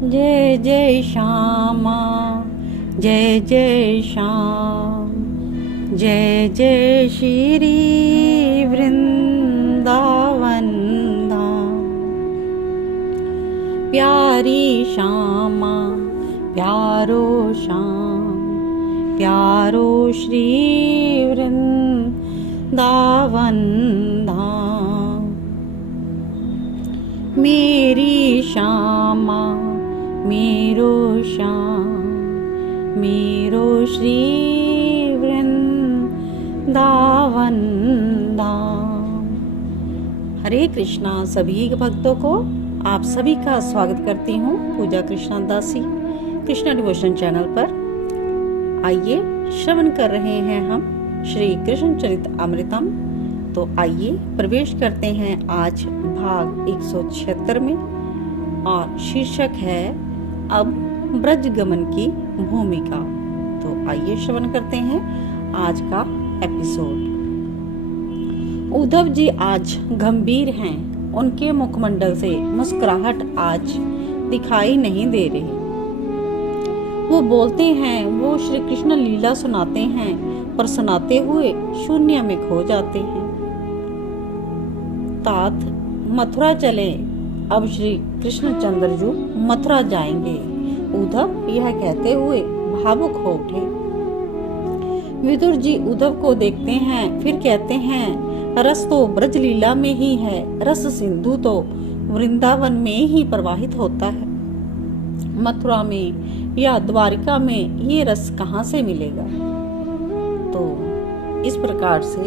जय जय श्यामा, जय जय श्याम, जय जय श्री वृंदावन धाम। प्यारी श्यामा प्यारो श्याम, प्यारो श्री वृंदावन धाम। मेरी श्यामा मेरो श्याम, मेरो श्री वृंदावन धाम। हरे कृष्णा सभी भक्तों को आप सभी का स्वागत करती हूँ पूजा कृष्णा दासी कृष्णा डिवोशन चैनल पर। आइए श्रवण कर रहे हैं हम श्री कृष्ण चरित अमृतम। तो आइए प्रवेश करते हैं आज भाग 176 में और शीर्षक है अब ब्रज गमन की भूमिका। तो आइए श्रवण करते हैं आज का एपिसोड। उद्धव जी आज गंभीर हैं, उनके मुखमंडल से मुस्कुराहट आज दिखाई नहीं दे रही। वो बोलते हैं, वो श्री कृष्ण लीला सुनाते हैं, पर सुनाते हुए शून्य में खो जाते हैं। तात मथुरा चले, अब श्री कृष्णचंद्र जी मथुरा जाएंगे। उद्धव यह कहते हुए भावुक हो उठे। विदुर जी उद्धव को देखते हैं, फिर कहते हैं, रस तो ब्रज लीला में ही है, रस सिंधु तो वृंदावन में ही प्रवाहित होता है। मथुरा में या द्वारिका में ये रस कहाँ से मिलेगा। तो इस प्रकार से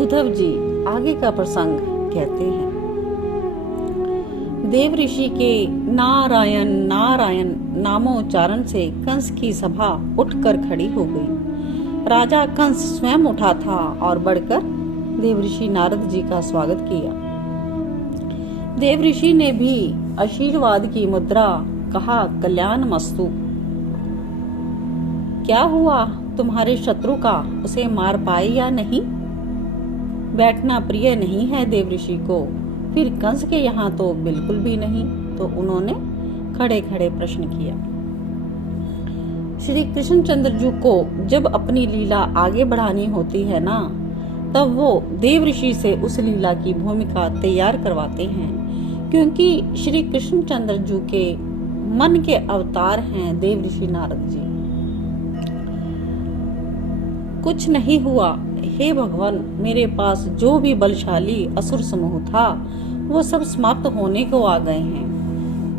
उद्धव जी आगे का प्रसंग कहते हैं। देव ऋषि के नारायण नारायण नामोच्चारण से कंस की सभा उठकर खड़ी हो गई। राजा कंस स्वयं उठा था और बढ़कर देव ऋषि नारद जी का स्वागत किया। देव ऋषि ने भी आशीर्वाद की मुद्रा, कहा कल्याण मस्तु। क्या हुआ तुम्हारे शत्रु का, उसे मार पाए या नहीं। बैठना प्रिय नहीं है देव ऋषि को, फिर कंस के यहाँ तो बिल्कुल भी नहीं। तो उन्होंने खड़े खड़े प्रश्न किया। श्री कृष्णचंद्र जी को जब अपनी लीला आगे बढ़ानी होती है ना, तब वो देव ऋषि से उस लीला की भूमिका तैयार करवाते हैं, क्योंकि श्री कृष्णचंद्र जी के मन के अवतार हैं देव ऋषि नारद जी। कुछ नहीं हुआ हे भगवान, मेरे पास जो भी बलशाली असुर समूह था वो सब समाप्त होने को आ गए हैं।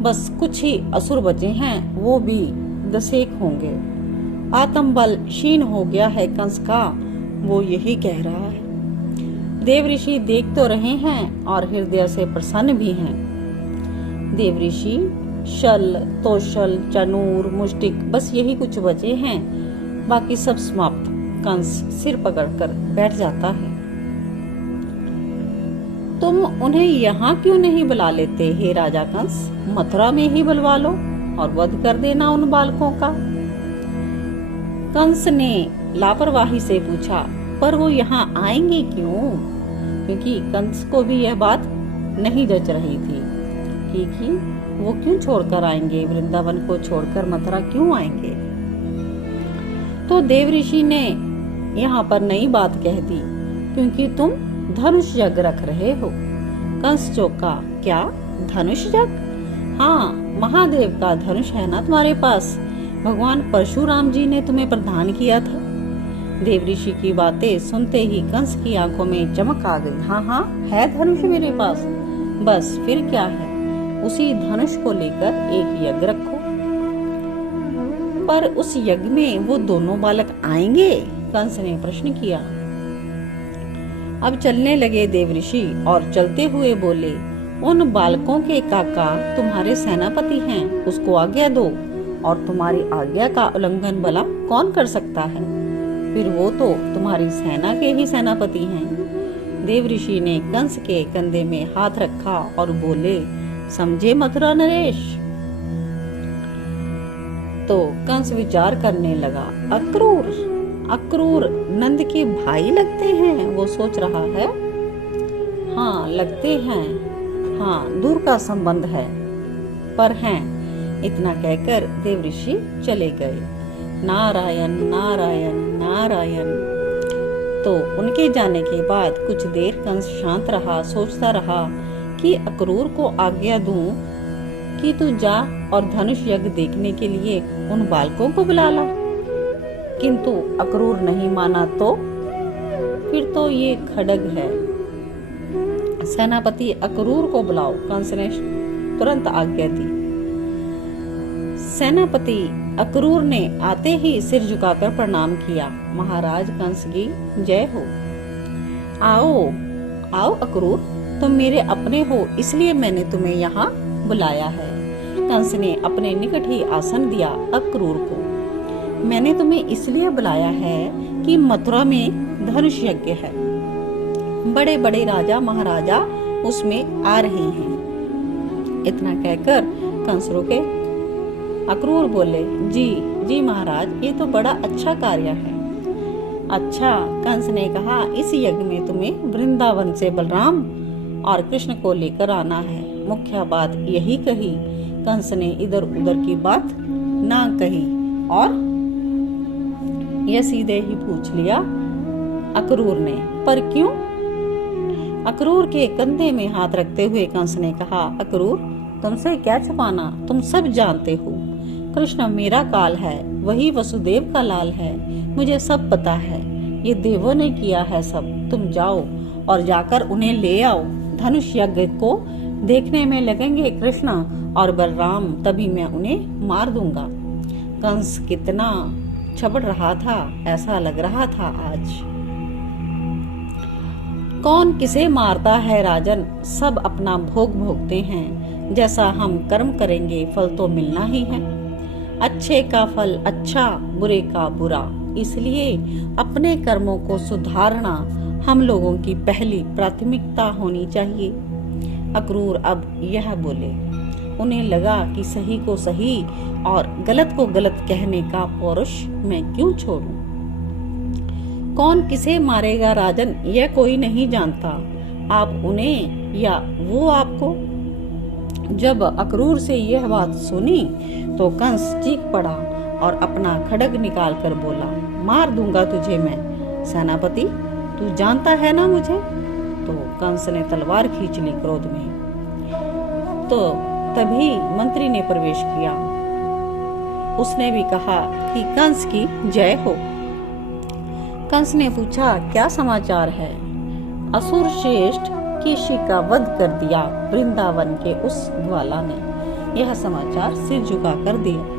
बस कुछ ही असुर बचे हैं, वो भी दसेक होंगे। आत्मबल क्षीण हो गया है कंस का, वो यही कह रहा है। देव ऋषि देख तो रहे हैं और हृदय से प्रसन्न भी हैं। देव ऋषि शल तोशल चनूर मुष्टिक बस यही कुछ बचे हैं, बाकी सब समाप्त। कंस सिर पकड़कर बैठ जाता है। तुम उन्हें यहाँ क्यों नहीं बुला लेते हे राजा कंस, मथुरा में ही बुलवा लो और वध कर देना उन बालकों का। कंस ने लापरवाही से पूछा, पर वो यहाँ आएंगे क्यों। क्योंकि कंस को भी यह बात नहीं जच रही थी कि वो क्यों छोड़कर आएंगे, वृंदावन को छोड़कर मथुरा क्यों आएंगे। तो देव ऋषि ने यहाँ पर नई बात कह दी, क्योंकि तुम धनुष यज्ञ रख रहे हो। कंस चौंका, क्या धनुष यज्ञ। हाँ, महादेव का धनुष है ना तुम्हारे पास, भगवान परशुराम जी ने तुम्हें प्रदान किया था। देव ऋषि की बातें सुनते ही कंस की आंखों में चमक आ गई। हाँ हाँ है धनुष मेरे पास, बस फिर क्या है, उसी धनुष को लेकर एक यज्ञ रखो। पर उस यज्ञ में वो दोनों बालक आएंगे, कंस ने प्रश्न किया। अब चलने लगे देव ऋषि और चलते हुए बोले, उन बालकों के काका तुम्हारे सेनापति हैं, उसको आज्ञा दो, और तुम्हारी आज्ञा का उल्लंघन भला कौन कर सकता है। फिर वो तो तुम्हारी सेना के ही सेनापति हैं। देव ऋषि ने कंस के कंधे में हाथ रखा और बोले, समझे मथुरा नरेश। तो कंस विचार करने लगा, अक्रूर नंद के भाई लगते हैं, वो सोच रहा है। हाँ लगते हैं, हाँ दूर का संबंध है, पर हैं इतना कहकर देवऋषि चले गए। नारायण नारायण नारायण। तो उनके जाने के बाद कुछ देर कंस शांत रहा, सोचता रहा कि अक्रूर को आज्ञा दूं कि तू जा और धनुष यज्ञ देखने के लिए उन बालकों को बुला ला। किंतु अक्रूर नहीं माना तो फिर तो ये खड्ग है। सेनापति अक्रूर को बुलाओ, कंस ने तुरंत आज्ञा दी। सेनापति अक्रूर ने आते ही सिर झुकाकर प्रणाम किया। महाराज कंस की जय हो। आओ आओ अक्रूर, तुम मेरे अपने हो, इसलिए मैंने तुम्हें यहाँ बुलाया है। कंस ने अपने निकट ही आसन दिया अक्रूर को। मैंने तुम्हें इसलिए बुलाया है कि मथुरा में धनुष यज्ञ है। बड़े बड़े राजा महाराजा उसमें आ रहे हैं। इतना कहकर कंस रुके। अक्रूर बोले, जी जी महाराज, ये तो बड़ा अच्छा कार्य है। अच्छा, कंस ने कहा, इस यज्ञ में तुम्हें वृंदावन से बलराम और कृष्ण को लेकर आना है। मुख्य बात यही कही। कंस ने इधर उधर की बात ना कही और यह सीधे ही पूछ लिया अक्रूर ने, पर क्यों? अक्रूर के कंधे में हाथ रखते हुए कंस ने कहा, अक्रूर, तुमसे क्या छुपाना, तुम सब जानते हो। कृष्ण मेरा काल है, वही वसुदेव का लाल है, मुझे सब पता है। ये देवों ने किया है सब। तुम जाओ और जाकर उन्हें ले आओ। धनुष यज्ञ को देखने में लगेंगे कृष्ण और बलराम, तभी मैं उन्हें मार दूंगा। कंस कितना छबड़ रहा था, ऐसा लग रहा था आज। कौन किसे मारता है राजन, सब अपना भोग भोगते हैं। जैसा हम कर्म करेंगे फल तो मिलना ही है। अच्छे का फल अच्छा, बुरे का बुरा। इसलिए अपने कर्मों को सुधारना हम लोगों की पहली प्राथमिकता होनी चाहिए। अक्रूर अब यह बोले। उन्हें लगा कि सही को सही और गलत को गलत कहने का पौरुष मैं क्यों छोड़ूं। कौन किसे मारेगा राजन, यह कोई नहीं जानता। आप उन्हें या वो आपको। जब अक्रूर से यह बात सुनी तो कंस चीख पड़ा और अपना खड्ग निकाल कर बोला, मार दूंगा तुझे मैं। सेनापति, तू जानता है ना मुझे? तो कंस ने तलवार खींच ली क्रोध में। तो तभी मंत्री ने प्रवेश किया। उसने भी कहा कि कंस की जय हो। कंस ने पूछा, क्या समाचार है? असुर श्रेष्ठ केशी का वध कर दिया वृंदावन के उस ग्वाला ने। यह समाचार सिर झुका कर दिया।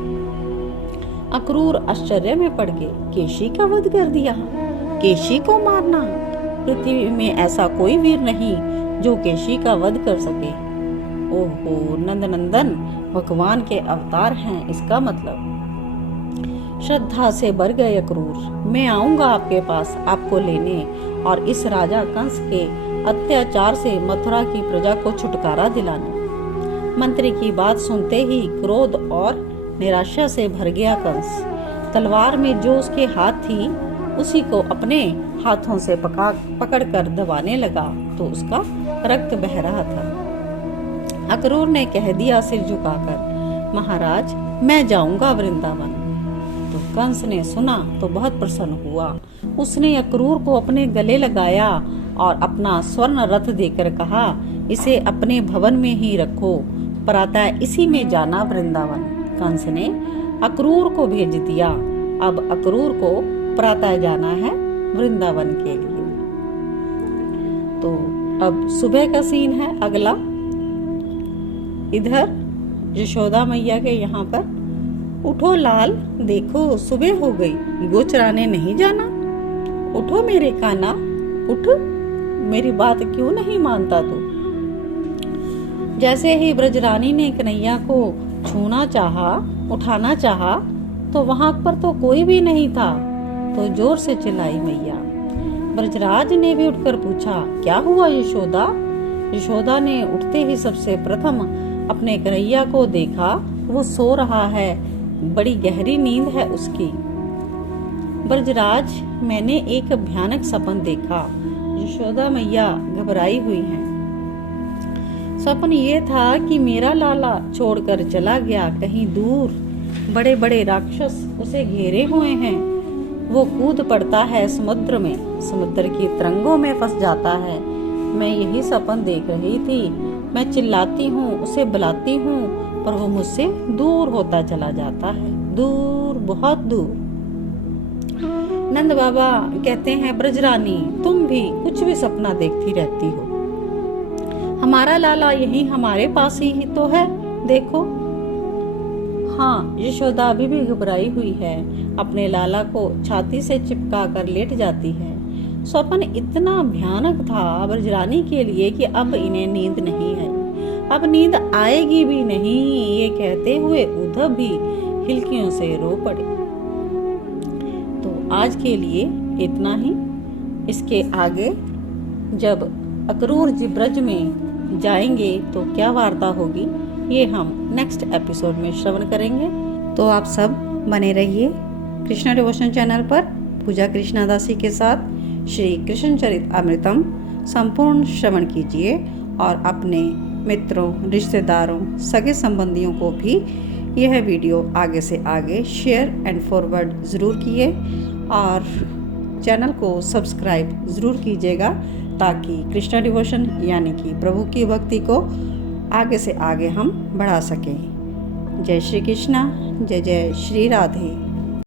अक्रूर आश्चर्य में पड़ गए। केशी का वध कर दिया? केशी को मारना? पृथ्वी में ऐसा कोई वीर नहीं जो केशी का वध कर सके। ओहो, नंदनंदन भगवान के अवतार हैं, इसका मतलब। श्रद्धा से भर गए अक्रूर। मैं आऊंगा आपके पास आपको लेने और इस राजा कंस के अत्याचार से मथुरा की प्रजा को छुटकारा दिलाने। मंत्री की बात सुनते ही क्रोध और निराशा से भर गया कंस। तलवार में जो उसके हाथ थी उसी को अपने हाथों से पकड़कर दबाने लगा तो उसका रक्त बह रहा था। अक्रूर ने कह दिया सिर झुकाकर, महाराज मैं जाऊंगा वृंदावन। तो कंस ने सुना तो बहुत प्रसन्न हुआ। उसने अक्रूर को अपने गले लगाया और अपना स्वर्ण रथ देकर कहा, इसे अपने भवन में ही रखो, प्रातः इसी में जाना वृंदावन। कंस ने अक्रूर को भेज दिया। अब अक्रूर को प्रातः जाना है वृंदावन के लिए। तो अब सुबह का सीन है अगला। इधर यशोदा मैया के यहाँ पर, उठो लाल, देखो सुबह हो गई, गो चराने नहीं जाना? उठो मेरे काना, उठ, मेरी बात क्यों नहीं मानता तू? जैसे ही ब्रजरानी ने कन्हैया को छूना चाहा, उठाना चाहा, तो वहां पर तो कोई भी नहीं था। तो जोर से चिल्लाई मैया। ब्रजराज ने भी उठकर पूछा, क्या हुआ यशोदा? यशोदा ने उठते ही सबसे प्रथम अपने कन्हैया को देखा। वो सो रहा है, बड़ी गहरी नींद है उसकी। ब्रजराज, मैंने एक भयानक सपन देखा। यशोदा मैया घबराई हुई हैं। सपन ये था कि मेरा लाला छोड़कर चला गया कहीं दूर। बड़े बड़े राक्षस उसे घेरे हुए हैं। वो कूद पड़ता है समुद्र में, समुद्र की तरंगों में फंस जाता है। मैं यही सपन देख रही थी। मैं चिल्लाती हूँ, उसे बुलाती हूँ, पर वो मुझसे दूर होता चला जाता है, दूर, बहुत दूर। नंद बाबा कहते हैं, ब्रजरानी तुम भी कुछ भी सपना देखती रहती हो। हमारा लाला यही हमारे पास ही तो है, देखो। हाँ, यशोदा अभी भी घबराई हुई है, अपने लाला को छाती से चिपका कर लेट जाती है। स्वप्न इतना भयानक था ब्रजरानी के लिए कि अब इन्हें नींद नहीं है, अब नींद आएगी भी नहीं, ये कहते हुए उद्धव भी हिलकियों से रो पड़े। तो आज के लिए इतना ही। इसके आगे जब अक्रूर जी ब्रज में जाएंगे तो क्या वार्ता होगी, ये हम नेक्स्ट एपिसोड में श्रवण करेंगे। तो आप सब बने रहिए कृष्णा डिवोशन चैनल पर पूजा कृष्णा दासी के साथ श्री कृष्ण चरित अमृतम संपूर्ण श्रवण कीजिए और अपने मित्रों, रिश्तेदारों, सगे संबंधियों को भी यह वीडियो आगे से आगे शेयर एंड फॉरवर्ड ज़रूर किए और चैनल को सब्सक्राइब ज़रूर कीजिएगा, ताकि कृष्णा डिवोशन यानी कि प्रभु की भक्ति को आगे से आगे हम बढ़ा सकें। जय श्री कृष्णा, जय जय श्री राधे।